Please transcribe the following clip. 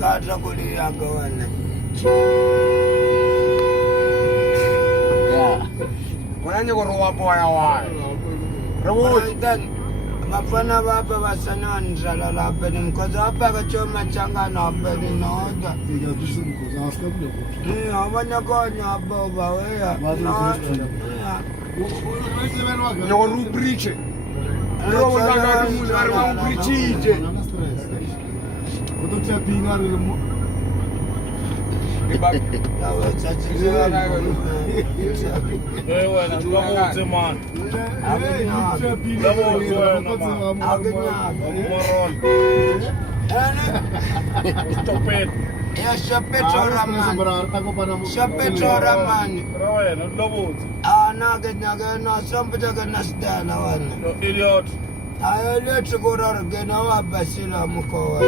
kata kuliaga wana. Kwenye kuruwa boya wae. President, mafana baba basana nzala la peni mkoza hapa kachoma changa na peni noda. Abanya konya baba weya. Nyo rubriche. Nyo wala rubriche. Kutoka pingari mo. Wewe na tuamote man. Stopet. Ya Shapetora man. Wewe na tuamote. Naga na somebody gonna stand one. No idiot. I let you go to get no basila muko.